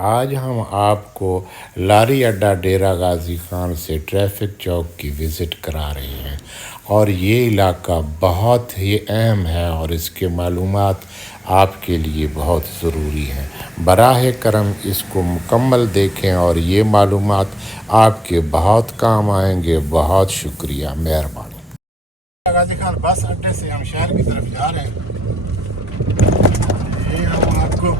आज हम आपको लारी अड्डा डेरा गाजी खान से ट्रैफिक चौक की विज़िट करा रहे हैं और ये इलाका बहुत ही अहम है और इसके मालूमात आपके लिए बहुत ज़रूरी हैं। बराह करम इसको मुकम्मल देखें और ये मालूमात आपके बहुत काम आएंगे। बहुत शुक्रिया, मेहरबानी। गाजी खान बस अड्डे से हम शहर की तरफ जा रहे हैं। ये हम आपको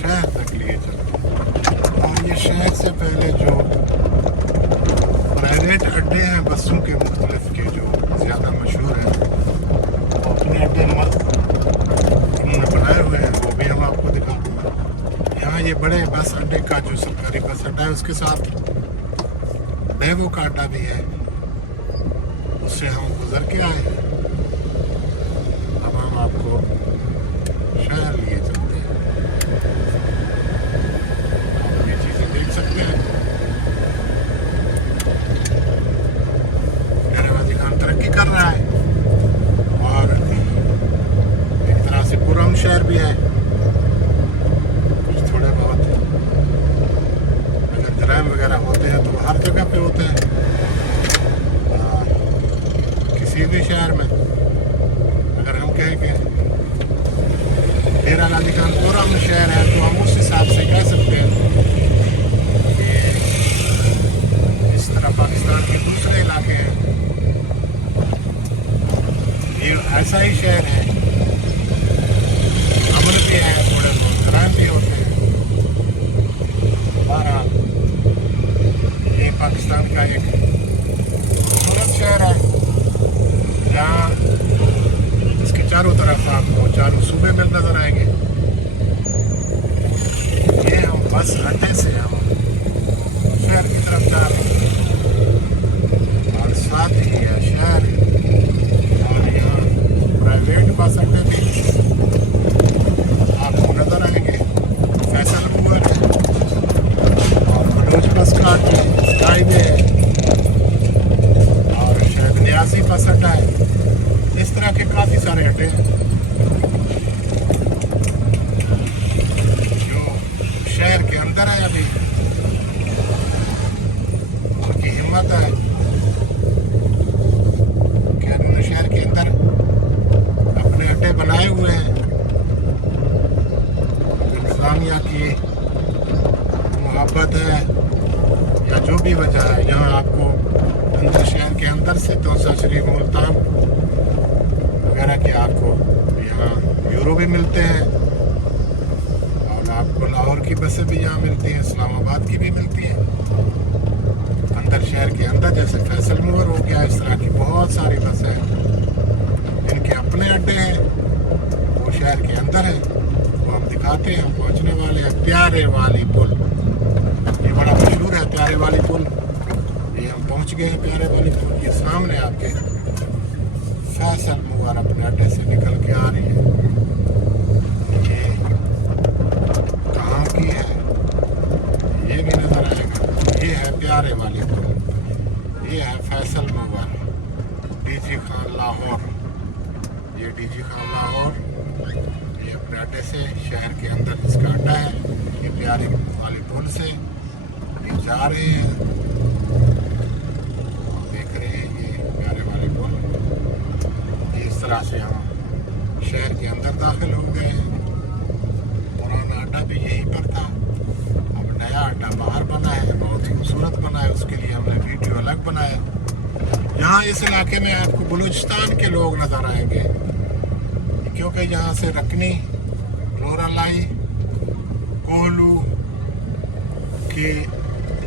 शहर तक लिए चलते हैं और ये शहर से पहले जो प्राइवेट अड्डे हैं बसों के मुख्तलिफ के जो ज़्यादा मशहूर हैं वो अपने अड्डे उन्होंने बनाए हुए हैं, वो भी हम आपको दिखाते हैं। यहाँ ये बड़े बस अड्डे का जो सरकारी बस अड्डा है उसके साथ डेवो का अड्डा भी है, उससे हम गुजर के आए हैं। अब हम आपको शहर लिए चलते हैं। आप ये चीज़ें देख सकते हैं। डेरा गाजी खान तरक्की कर रहा है और एक तरह से पुरअमन शहर भी है। कुछ थोड़े बहुत अगर जराइम वगैरह होते हैं तो हर जगह पे होते हैं। किसी भी शहर में अगर हम कहें कि डेरा गाजी खान पुरअमन शहर है तो हम उस हिसाब से कह सकते हैं कि इस तरह पाकिस्तान के दूसरे इलाके हैं, ये ऐसा ही शहर है। अमन भी है, थोड़े बहुत क्राइम भी होते हैं। बहरहाल ये पाकिस्तान का एक खूबसूरत शहर है जहाँ इसके चारों तरफ आपको चारों सूबे में नजर आएंगे। ये हम बस अड्डे से हम शहर की तरफ जा रहे हैं और साथ ही है शहर और यहाँ प्राइवेट बस अड्डे भी आपको नजर आएंगे। फैसलपुर और बलोच बस का हाईवे है और शायद न्यासी बस अड्डा है। इस तरह के काफ़ी सारे अड्डे हैं जो शहर के अंदर है। अभी उनकी हिम्मत है कि उन्होंने शहर के अंदर अपने अड्डे बनाए हुए हैं। इंतजामिया की मोहब्बत है या जो भी वजह है, यहाँ आपको अंदर शहर के अंदर से तोसा शरीफ मुल्तान वगैरह के आपको यहाँ यूरो भी मिलते हैं और आपको लाहौर की बसें भी यहाँ मिलती हैं, इस्लामाबाद की भी मिलती हैं। अंदर शहर के अंदर जैसे फैसलपुर हो गया, इस तरह की बहुत सारी बसें हैं जिनके अपने अड्डे हैं, वो शहर के अंदर है। वो हम दिखाते हैं। हम पहुँचने वाले हैं प्यारे वाली पुल। ये बड़ा मशहूर है प्यारे वाली पुल। ये हम पहुँच गए हैं प्यारे वाली पुल। ये सामने आपके फैसलपुर अपने अड्डे से निकल के आ रही है। ये कहाँ की है ये भी नजर आएगा। ये है प्यारे वाली पुल। ये है फैसलपुर डीजी खान लाहौर। ये डीजी खान लाहौर ये अपने अड्डे से शहर के अंदर इसका अड्डा है। ये प्यारे वाली पुल से ये जा रहे हैं, देख रहे हैं ये प्यारे वाली पुल। इस तरह से हम शहर के अंदर दाखिल हो गए हैं। पुराना अड्डा भी यहीं पर था, अब नया अड्डा बाहर बना है, बहुत खूबसूरत बना है। उसके लिए हमने वीडियो अलग बनाया। यहाँ इस इलाके में आपको बलूचिस्तान के लोग नज़र आएंगे क्योंकि यहाँ से रकनी, लोरालाई, कोहलू के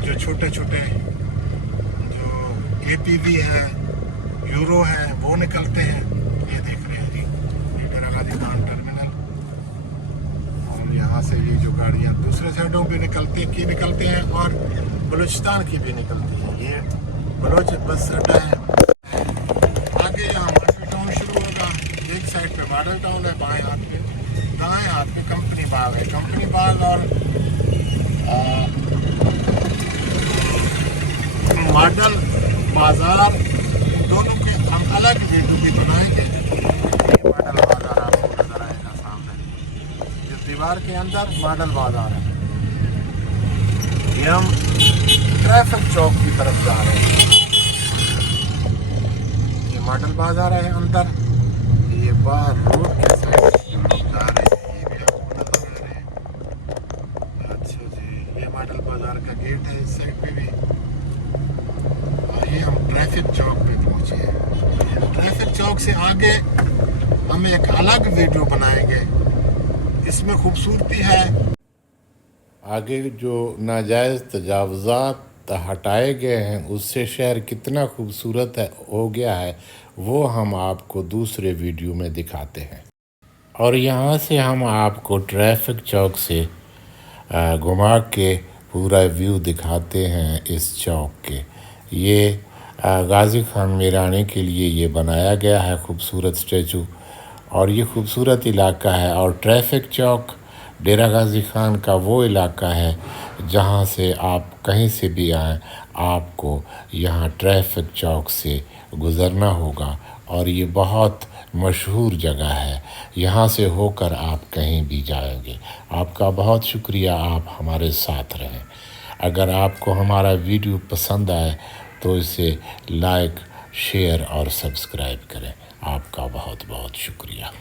जो छोटे छोटे जो APV हैं, यूरो हैं, वो निकलते हैं। ये देख रहे हैं जी, ये डेरा गाजी खान टर्मिनल। और यहाँ से ये जो गाड़ियाँ दूसरे साइडों पे निकलते हैं और बलूचिस्तान की भी निकलती हैं। ये बलोच बस अड्डा है। आगे यहाँ मॉडल टाउन शुरू होगा। एक साइड पे मॉडल टाउन है, बाएं हाथ पे, दाएं हाथ पे कंपनी बाग है। कंपनी बाग और मॉडल बाजार दोनों के हम अलग वीडियो भी बनाएंगे। ये मॉडल बाजार आपको नजर आएगा सामने। बाज़ार के अंदर मॉडल बाज़ार है। ये हम ट्रैफिक चौक की तरफ जा रहे हैं। ये मॉडल बाज़ार है अंदर, ये बाहर रोड के साइड हम लोग जा रहे हैं। ये भी आपको नजर आ रहे हैं। अच्छा जी, ये मॉडल बाज़ार का गेट है इस साइड पे भी। और ये हम ट्रैफिक चौक पे पहुंचे हैं। ट्रैफिक चौक से आगे हम एक अलग वीडियो बनाएंगे, इसमें खूबसूरती है। आगे जो नाजायज़ तजावज़ात हटाए गए हैं उससे शहर कितना खूबसूरत हो गया है वो हम आपको दूसरे वीडियो में दिखाते हैं। और यहाँ से हम आपको ट्रैफिक चौक से घुमा के पूरा व्यू दिखाते हैं इस चौक के। ये गाज़ी खान मीरानी के लिए ये बनाया गया है खूबसूरत स्टैचू, और ये खूबसूरत इलाका है। और ट्रैफिक चौक डेरा गाज़ी खान का वो इलाका है जहाँ से आप कहीं से भी आएँ आपको यहाँ ट्रैफिक चौक से गुज़रना होगा। और ये बहुत मशहूर जगह है, यहाँ से होकर आप कहीं भी जाएंगे। आपका बहुत शुक्रिया, आप हमारे साथ रहें। अगर आपको हमारा वीडियो पसंद आए तो इसे लाइक, शेयर और सब्सक्राइब करें। आपका बहुत बहुत शुक्रिया।